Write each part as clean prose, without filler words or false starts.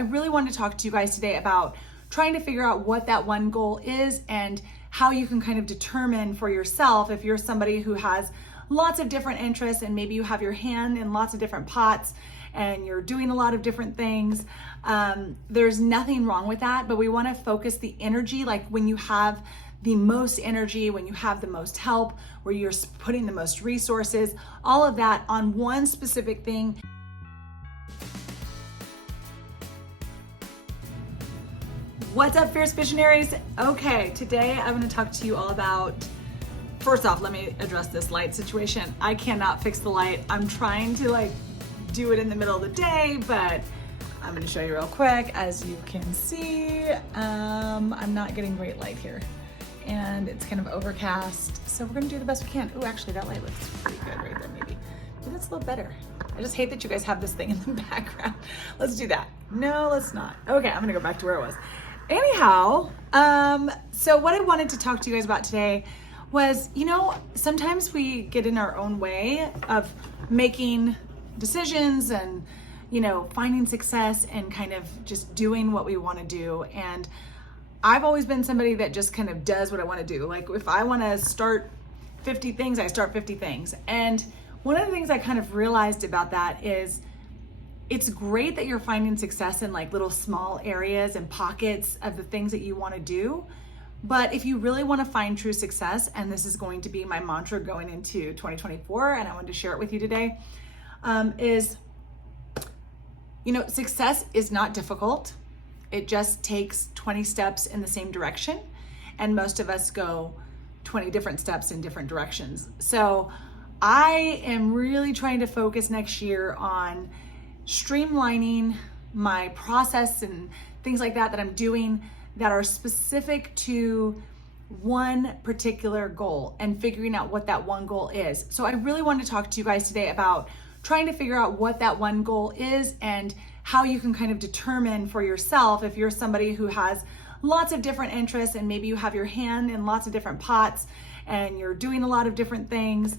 I really wanted to talk to you guys today about trying to figure out what that one goal is and how you can kind of determine for yourself if you're somebody who has lots of different interests and maybe you have your hand in lots of different pots and you're doing a lot of different things. There's nothing wrong with that, but we want to focus the energy, like when you have the most energy, when you have the most help, where you're putting the most resources, all of that on one specific thing. What's up, Fierce Visionaries? Okay, today I'm going to talk to you all about, first off, let me address this light situation. I cannot fix the light. I'm trying to do it in the middle of the day, but I'm going to show you real quick. As you can see, I'm not getting great light here and it's kind of overcast. So we're going to do the best we can. Oh, actually that light looks pretty good right there. Maybe that's a little better. I just hate that you guys have this thing in the background. Let's do that. No, let's not. Okay, I'm going to go back to where it was. Anyhow, so what I wanted to talk to you guys about today was, sometimes we get in our own way of making decisions and, finding success and kind of just doing what we want to do. And I've always been somebody that just kind of does what I want to do. Like if I want to start 50 things, I start 50 things. And one of the things I kind of realized about that is it's great that you're finding success in little small areas and pockets of the things that you want to do. But if you really want to find true success, and this is going to be my mantra going into 2024, and I wanted to share it with you today, is, success is not difficult. It just takes 20 steps in the same direction. And most of us go 20 different steps in different directions. So I am really trying to focus next year on streamlining my process and things like that I'm doing that are specific to one particular goal and figuring out what that one goal is. So I really wanted to talk to you guys today about trying to figure out what that one goal is and how you can kind of determine for yourself if you're somebody who has lots of different interests and maybe you have your hand in lots of different pots and you're doing a lot of different things.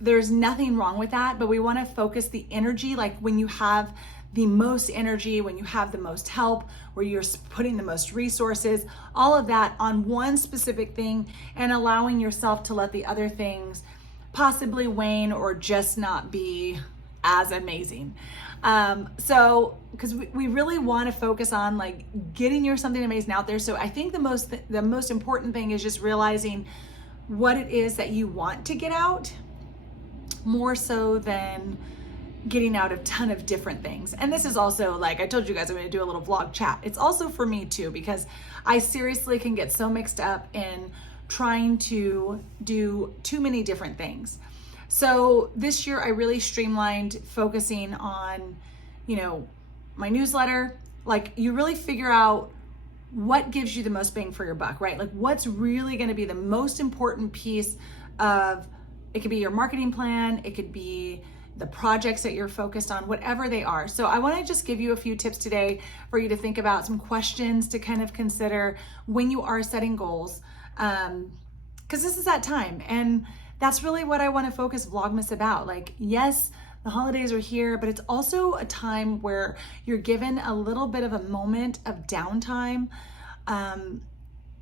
There's nothing wrong with that, but we want to focus the energy, like when you have the most energy, when you have the most help, where you're putting the most resources, all of that on one specific thing and allowing yourself to let the other things possibly wane or just not be as amazing. Because we really want to focus on getting your something amazing out there. So I think the most important thing is just realizing what it is that you want to get out, more so than getting out a ton of different things. And this is also, I told you guys, I'm going to do a little vlog chat. It's also for me too, because I seriously can get so mixed up in trying to do too many different things. So this year I really streamlined focusing on, my newsletter. You really figure out what gives you the most bang for your buck, right? What's really going to be the most important piece of, it could be your marketing plan, it could be the projects that you're focused on, whatever they are. So I want to just give you a few tips today for you to think about, some questions to kind of consider when you are setting goals. Because this is that time, and that's really what I want to focus Vlogmas about. Yes, the holidays are here, but it's also a time where you're given a little bit of a moment of downtime,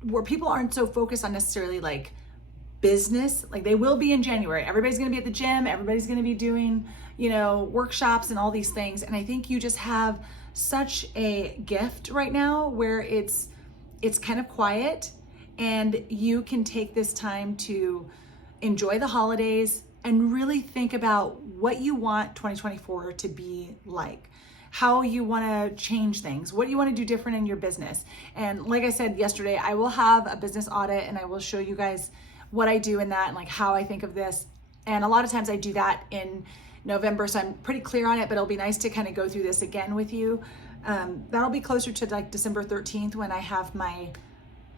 where people aren't so focused on necessarily business. They will be in January. Everybody's going to be at the gym. Everybody's going to be doing, workshops and all these things. And I think you just have such a gift right now where it's kind of quiet, and you can take this time to enjoy the holidays and really think about what you want 2024 to be like, how you want to change things, what you want to do different in your business. And like I said yesterday, I will have a business audit and I will show you guys what I do in that and how I think of this. And a lot of times I do that in November, so I'm pretty clear on it, but it'll be nice to kind of go through this again with you. That'll be closer to December 13th when I have my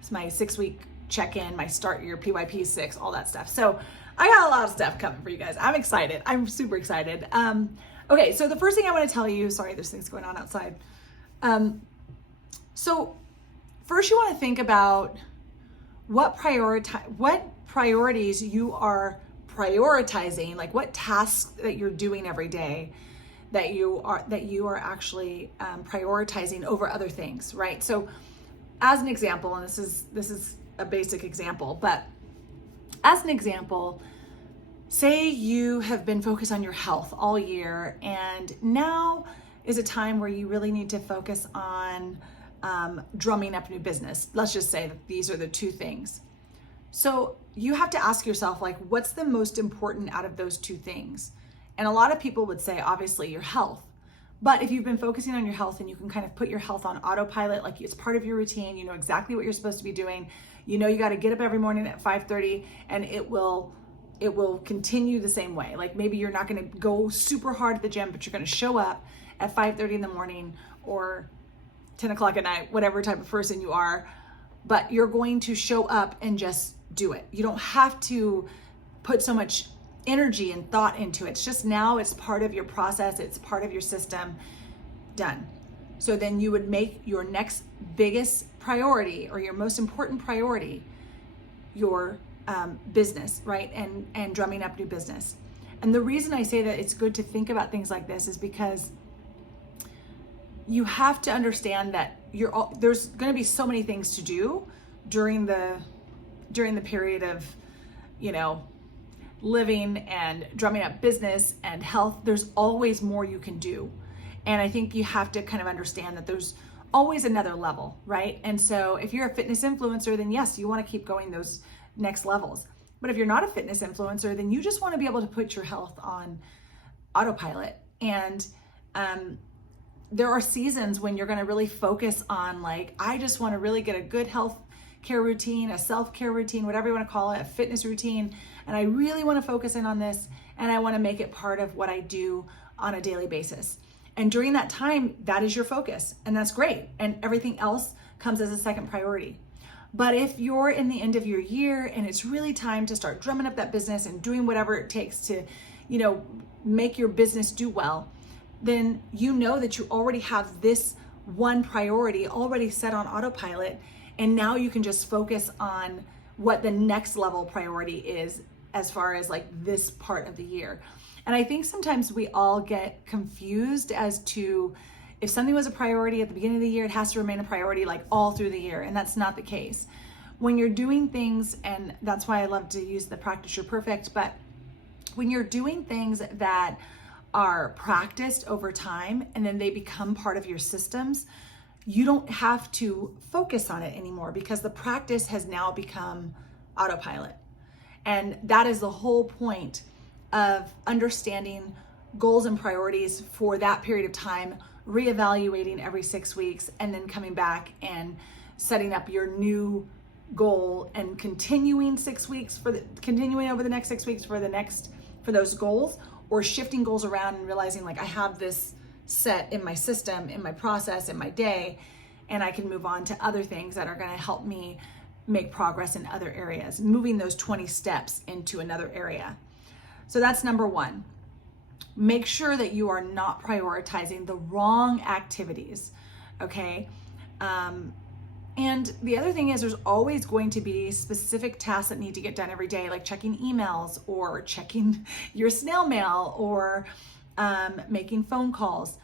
6-week check-in, my start your PYP 6, all that stuff. So I got a lot of stuff coming for you guys. I'm excited. I'm super excited. Okay, so the first thing I want to tell you, sorry, there's things going on outside. So first you want to think about what priorities you are prioritizing, what tasks that you're doing every day that you are actually prioritizing over other things, right? So as an example, and this is a basic example, but as an example, say you have been focused on your health all year, and now is a time where you really need to focus on drumming up new business. Let's just say that these are the two things. So you have to ask yourself, like, what's the most important out of those two things? And a lot of people would say, obviously, your health. But if you've been focusing on your health and you can kind of put your health on autopilot, like it's part of your routine, you know exactly what you're supposed to be doing. You know you got to get up every morning at 5:30, and it will continue the same way. Like maybe you're not going to go super hard at the gym, but you're going to show up at 5:30 in the morning or 10 o'clock at night, whatever type of person you are, but you're going to show up and just do it. You don't have to put so much energy and thought into it. It's just now it's part of your process. It's part of your system. Done. So then you would make your next biggest priority or your most important priority your business, right? And drumming up new business. And the reason I say that it's good to think about things like this is because you have to understand that there's going to be so many things to do during the period of, you know, living and drumming up business and health. There's always more you can do. And I think you have to kind of understand that there's always another level, right? And so if you're a fitness influencer, then yes, you want to keep going those next levels. But if you're not a fitness influencer, then you just want to be able to put your health on autopilot. And there are seasons when you're going to really focus on, like, I just want to really get a good health care routine, a self-care routine, whatever you want to call it, a fitness routine. And I really want to focus in on this, and I want to make it part of what I do on a daily basis. And during that time, that is your focus, and that's great. And everything else comes as a second priority. But if you're in the end of your year and it's really time to start drumming up that business and doing whatever it takes to, you know, make your business do well, then you know that you already have this one priority already set on autopilot. And now you can just focus on what the next level priority is as far as like this part of the year. And I think sometimes we all get confused as to if something was a priority at the beginning of the year, it has to remain a priority like all through the year. And that's not the case. When you're doing things, and that's why I love to use the practice your perfect, but when you're doing things that are practiced over time and then they become part of your systems, you don't have to focus on it anymore because the practice has now become autopilot. And that is the whole point of understanding goals and priorities for that period of time, reevaluating every 6 weeks, and then coming back and setting up your new goal and continuing 6 weeks continuing over the next 6 weeks for those goals, or shifting goals around and realizing like I have this set in my system, in my process, in my day, and I can move on to other things that are going to help me make progress in other areas, moving those 20 steps into another area. So that's number one. Make sure that you are not prioritizing the wrong activities, okay? And the other thing is there's always going to be specific tasks that need to get done every day, like checking emails or checking your snail mail or making phone calls.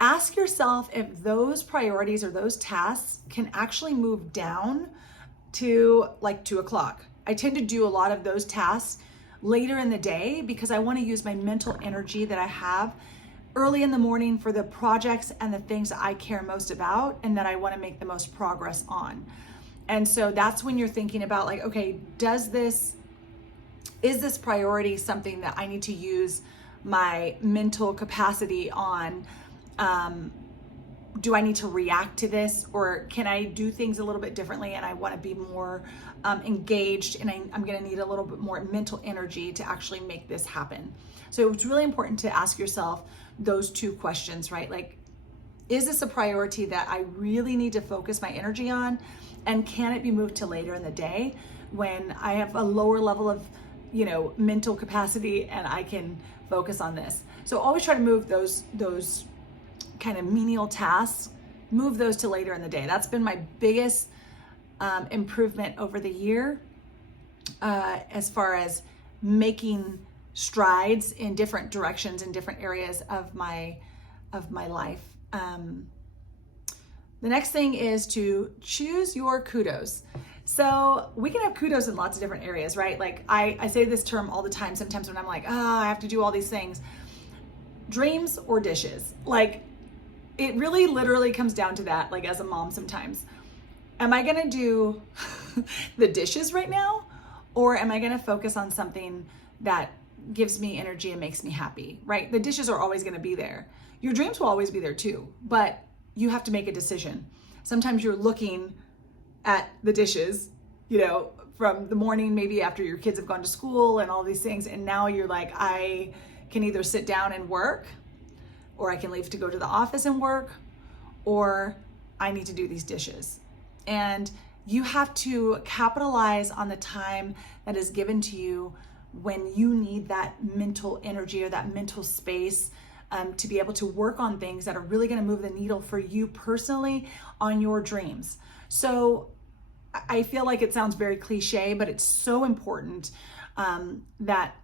Ask yourself if those priorities or those tasks can actually move down to like 2 o'clock. I tend to do a lot of those tasks later in the day because I want to use my mental energy that I have early in the morning for the projects and the things that I care most about and that I want to make the most progress on. And so that's when you're thinking about like, okay, is this priority something that I need to use my mental capacity on? Do I need to react to this, or can I do things a little bit differently and I want to be more engaged, and I'm going to need a little bit more mental energy to actually make this happen? So it's really important to ask yourself those two questions, right? Like, is this a priority that I really need to focus my energy on? And can it be moved to later in the day when I have a lower level of, mental capacity and I can focus on this? So always try to move those kind of menial tasks, move those to later in the day. That's been my biggest improvement over the year as far as making strides in different directions in different areas of my life. The next thing is to choose your kudos. So we can have kudos in lots of different areas, right? Like I say this term all the time sometimes when I'm like, oh, I have to do all these things. Dreams or dishes. Like it really literally comes down to that, like as a mom sometimes. Am I gonna do the dishes right now? Or am I gonna focus on something that gives me energy and makes me happy, right? The dishes are always gonna be there. Your dreams will always be there too, but you have to make a decision. Sometimes you're looking at the dishes, you know, from the morning, maybe after your kids have gone to school and all these things. And now you're like, I can either sit down and work, or I can leave to go to the office and work, or I need to do these dishes. And you have to capitalize on the time that is given to you when you need that mental energy or that mental space to be able to work on things that are really going to move the needle for you personally on your dreams. So I feel like it sounds very cliche, but it's so important that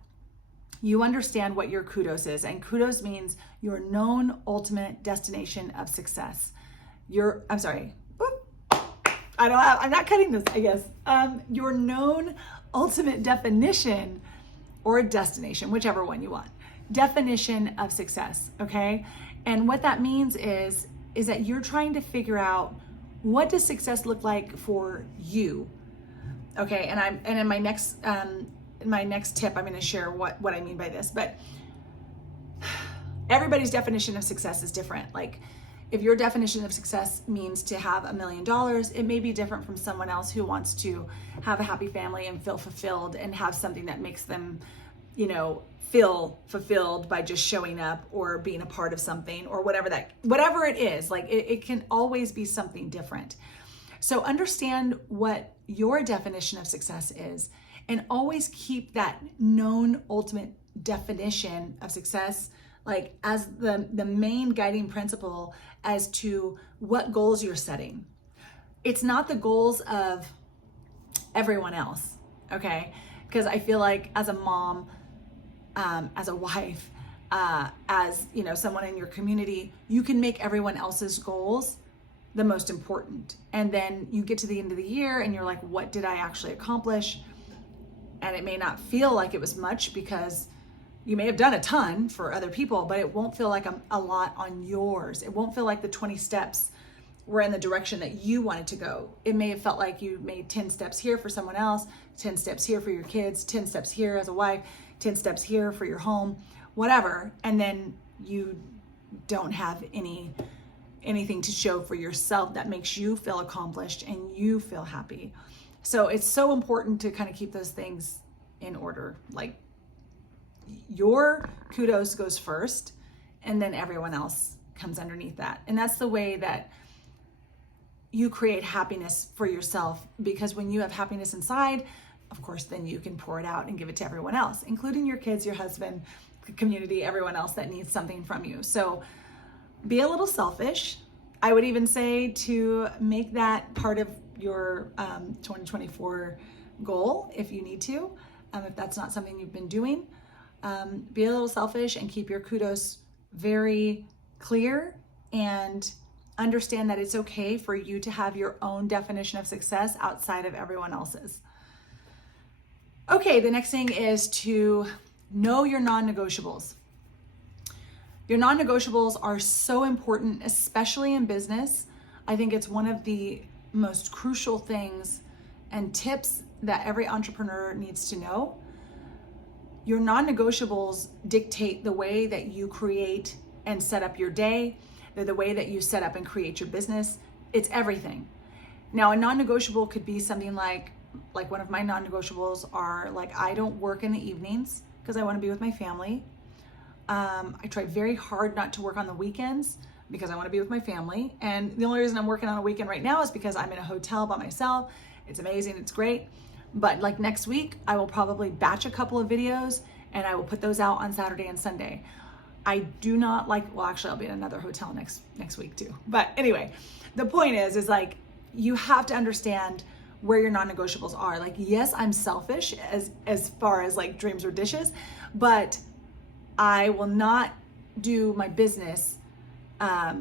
you understand what your kudos is. And kudos means your known ultimate destination of success. I'm not cutting this, I guess. Your known ultimate definition or destination, whichever one you want. Definition of success, okay? And what that means is that you're trying to figure out, what does success look like for you? Okay, and in my next tip, I'm gonna share what I mean by this, but everybody's definition of success is different. Like if your definition of success means to have $1 million, it may be different from someone else who wants to have a happy family and feel fulfilled and have something that makes them, you know, feel fulfilled by just showing up or being a part of something or whatever it is. Like it can always be something different. So understand what your definition of success is and always keep that known ultimate definition of success like as the main guiding principle as to what goals you're setting. It's not the goals of everyone else, okay? Because I feel like as a mom, as a wife, as you know, someone in your community, you can make everyone else's goals the most important. And then you get to the end of the year and you're like, what did I actually accomplish? And it may not feel like it was much because you may have done a ton for other people, but it won't feel like a lot on yours. It won't feel like the 20 steps were in the direction that you wanted to go. It may have felt like you made 10 steps here for someone else, 10 steps here for your kids, 10 steps here as a wife, 10 steps here for your home, whatever. And then you don't have anything to show for yourself that makes you feel accomplished and you feel happy. So it's so important to kind of keep those things in order. Like your kudos goes first and then everyone else comes underneath that. And that's the way that you create happiness for yourself, because when you have happiness inside, of course, then you can pour it out and give it to everyone else, including your kids, your husband, the community, everyone else that needs something from you. So be a little selfish. I would even say to make that part of your 2024 goal if you need to, if that's not something you've been doing. Be a little selfish and keep your kudos very clear and understand that it's okay for you to have your own definition of success outside of everyone else's. Okay, the next thing is to know your non-negotiables. Your non-negotiables are so important, especially in business. I think it's one of the most crucial things and tips that every entrepreneur needs to know. Your non-negotiables dictate the way that you create and set up your day. They're the way that you set up and create your business. It's everything. Now, a non-negotiable could be something like one of my non-negotiables are like, I don't work in the evenings because I want to be with my family. I try very hard not to work on the weekends because I want to be with my family. And the only reason I'm working on a weekend right now is because I'm in a hotel by myself. It's amazing. It's great. But like next week, I will probably batch a couple of videos and I will put those out on Saturday and Sunday. I do not like, well, actually I'll be in another hotel next week too. But anyway, the point is like, you have to understand where your non-negotiables are. Like, yes, I'm selfish as far as like dreams or dishes, but I will not do my business. I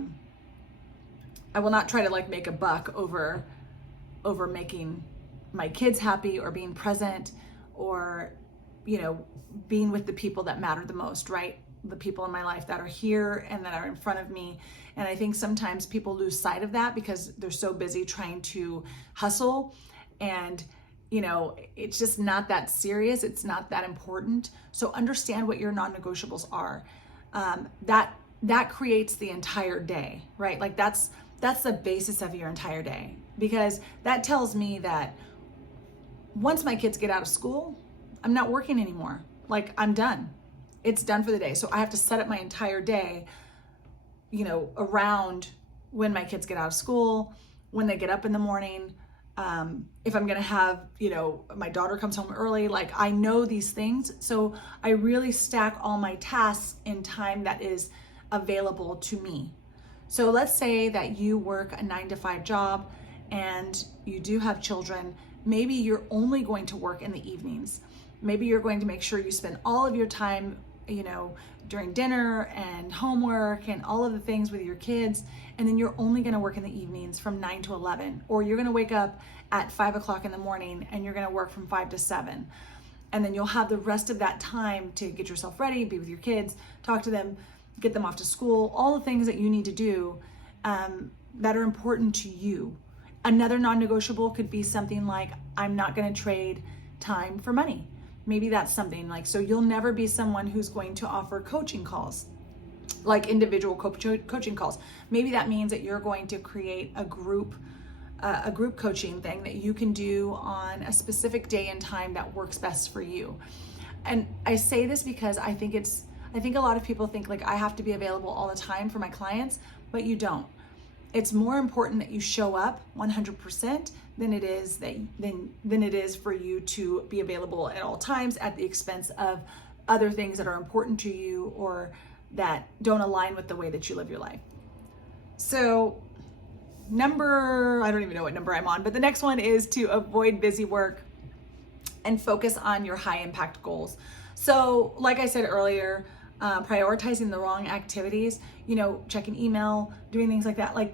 will not try to like make a buck over making my kids happy or being present or, you know, being with the people that matter the most, right? The people in my life that are here and that are in front of me. And I think sometimes people lose sight of that because they're so busy trying to hustle, and you know, it's just not that serious. It's not that important. So understand what your non-negotiables are. That creates the entire day, right? Like that's the basis of your entire day, because that tells me that once my kids get out of school, I'm not working anymore. Like, I'm done. It's done for the day. So I have to set up my entire day, you know, around when my kids get out of school, when they get up in the morning, if I'm gonna have, you know, my daughter comes home early, like I know these things. So I really stack all my tasks in time that is available to me. So let's say that you work a 9-to-5 job and you do have children. Maybe you're only going to work in the evenings. Maybe you're going to make sure you spend all of your time, you know, during dinner and homework and all of the things with your kids. And then you're only going to work in the evenings from 9 to 11, or you're going to wake up at 5 o'clock in the morning and you're going to work from 5 to 7. And then you'll have the rest of that time to get yourself ready, be with your kids, talk to them, get them off to school, all the things that you need to do that are important to you. Another non-negotiable could be something like, I'm not going to trade time for money. Maybe that's something like, so you'll never be someone who's going to offer coaching calls, like individual coaching calls. Maybe that means that you're going to create a group coaching thing that you can do on a specific day and time that works best for you. And I say this because I think a lot of people think like I have to be available all the time for my clients, but you don't. It's more important that you show up 100% than it is for you to be available at all times at the expense of other things that are important to you or that don't align with the way that you live your life. So I don't even know what number I'm on, but the next one is to avoid busy work and focus on your high impact goals. So like I said earlier, prioritizing the wrong activities, you know, checking email, doing things like that, like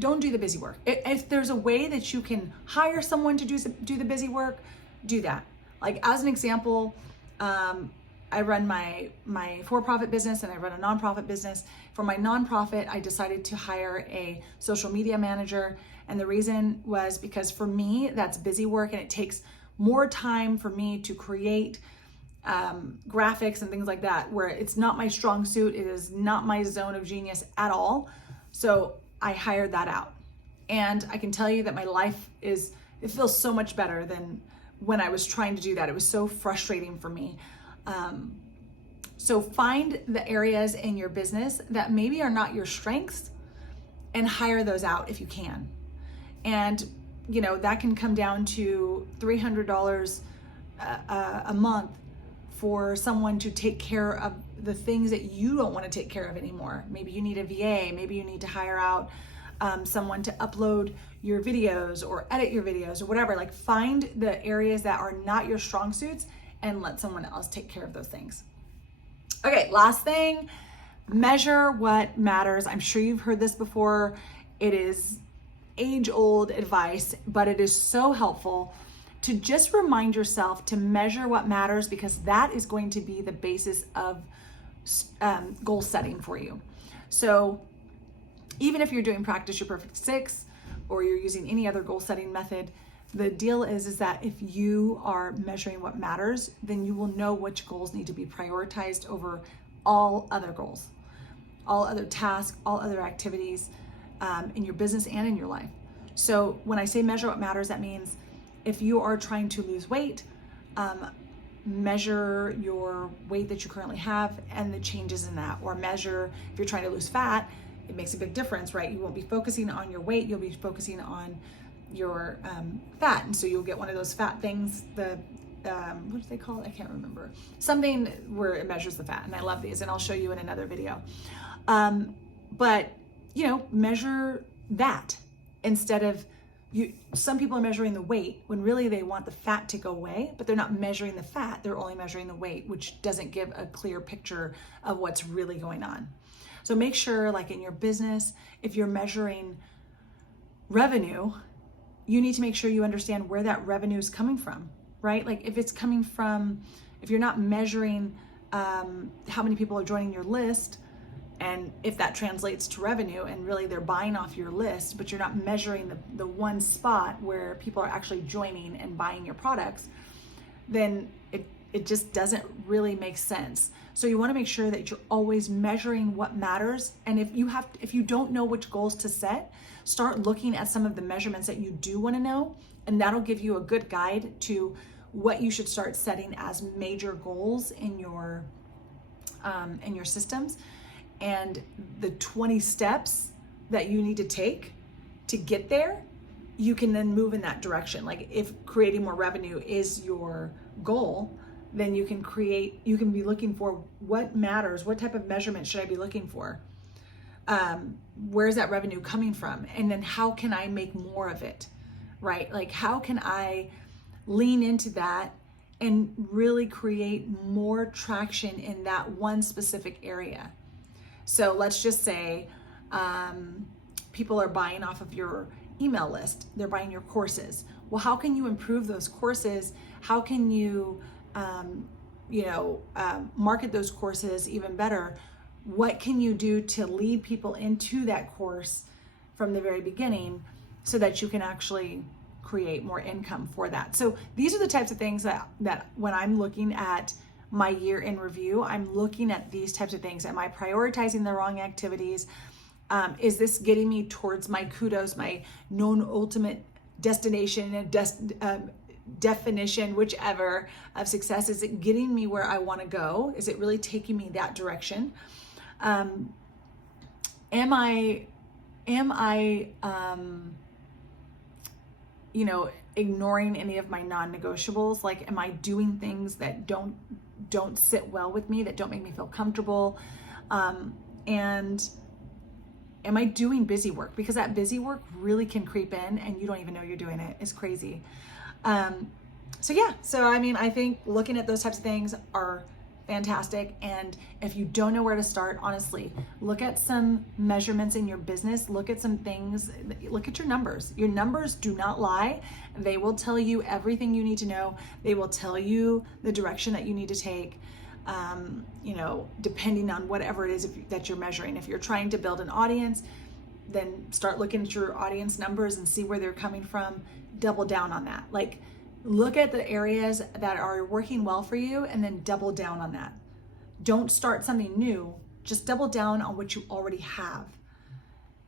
don't do the busy work. If there's a way that you can hire someone to do the busy work, do that. Like as an example, I run my for-profit business and I run a nonprofit business. For my nonprofit, I decided to hire a social media manager. And the reason was because for me, that's busy work and it takes more time for me to create graphics and things like that, where it's not my strong suit. It is not my zone of genius at all. So I hired that out. And I can tell you that my life it feels so much better than when I was trying to do that. It was so frustrating for me. So find the areas in your business that maybe are not your strengths and hire those out if you can. And, you know, that can come down to $300 a month for someone to take care of the things that you don't want to take care of anymore. Maybe you need a VA, maybe you need to hire out someone to upload your videos or edit your videos or whatever. Like find the areas that are not your strong suits and let someone else take care of those things. Okay, last thing, measure what matters. I'm sure you've heard this before. It is age-old advice, but it is so helpful to just remind yourself to measure what matters, because that is going to be the basis of goal setting for you. So even if you're doing Practice Your Perfect 6 or you're using any other goal setting method, the deal is that if you are measuring what matters, then you will know which goals need to be prioritized over all other goals, all other tasks, all other activities in your business and in your life. So when I say measure what matters, that means if you are trying to lose weight, measure your weight that you currently have and the changes in that, or measure if you're trying to lose fat. It makes a big difference, right? You won't be focusing on your weight, you'll be focusing on your fat. And so you'll get one of those fat things, what do they call it? I can't remember. Something where it measures the fat. And I love these, and I'll show you in another video. But, you know, measure that instead of some people are measuring the weight when really they want the fat to go away, but they're not measuring the fat, they're only measuring the weight, which doesn't give a clear picture of what's really going on. So make sure, like in your business, if you're measuring revenue, you need to make sure you understand where that revenue is coming from, right? Like if it's coming from, if you're not measuring how many people are joining your list, and if that translates to revenue and really they're buying off your list, but you're not measuring the one spot where people are actually joining and buying your products, then it just doesn't really make sense. So you want to make sure that you're always measuring what matters. And if you don't know which goals to set, start looking at some of the measurements that you do want to know, and that'll give you a good guide to what you should start setting as major goals in your systems, and the 20 steps that you need to take to get there. You can then move in that direction. Like if creating more revenue is your goal, then you can be looking for what matters, what type of measurement should I be looking for? Where's that revenue coming from? And then how can I make more of it, right? Like how can I lean into that and really create more traction in that one specific area? So let's just say people are buying off of your email list. They're buying your courses. Well, how can you improve those courses? How can you, market those courses even better? What can you do to lead people into that course from the very beginning so that you can actually create more income for that? So these are the types of things that when I'm looking at my year in review, I'm looking at these types of things. Am I prioritizing the wrong activities? Is this getting me towards my kudos, my known ultimate destination and definition, whichever, of success? Is it getting me where I want to go? Is it really taking me that direction? Am I ignoring any of my non-negotiables? Like, am I doing things that don't sit well with me, that don't make me feel comfortable? And am I doing busy work? Because that busy work really can creep in and you don't even know you're doing it. It's crazy. I think looking at those types of things are fantastic. And if you don't know where to start, honestly, look at some measurements in your business, look at some things, look at your numbers. Your numbers do not lie. They will tell you everything you need to know. They will tell you the direction that you need to take, depending on whatever it is that you're measuring. If you're trying to build an audience, then start looking at your audience numbers and see where they're coming from. Double down on that. Like, look at the areas that are working well for you and then double down on that. Don't start something new, just double down on what you already have.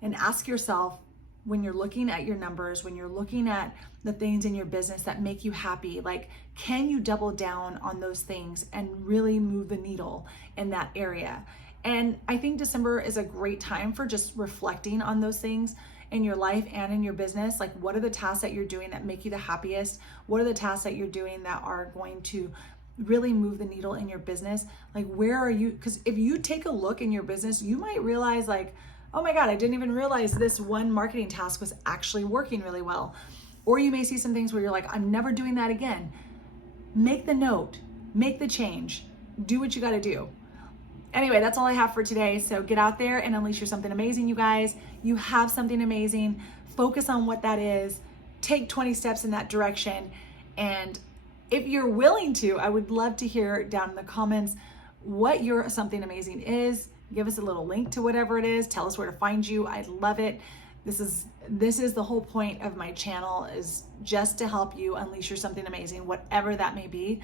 And ask yourself, when you're looking at your numbers, when you're looking at the things in your business that make you happy, like, can you double down on those things and really move the needle in that area? And I think December is a great time for just reflecting on those things in your life and in your business. Like, what are the tasks that you're doing that make you the happiest? What are the tasks that you're doing that are going to really move the needle in your business? Like, where are you? Because if you take a look in your business, you might realize, like, oh my God, I didn't even realize this one marketing task was actually working really well. Or you may see some things where you're like, I'm never doing that again. Make the note, make the change, do what you got to do. Anyway, that's all I have for today. So get out there and unleash your something amazing, you guys. You have something amazing. Focus on what that is. Take 20 steps in that direction. And if you're willing to, I would love to hear down in the comments what your something amazing is. Give us a little link to whatever it is. Tell us where to find you. I'd love it. This is the whole point of my channel, is just to help you unleash your something amazing, whatever that may be,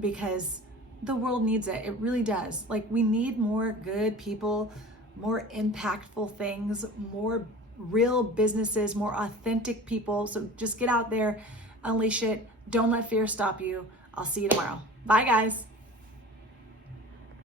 because the world needs it. It really does. Like, we need more good people, more impactful things, more real businesses, more authentic people. So just get out there, unleash it. Don't let fear stop you. I'll see you tomorrow. Bye, guys.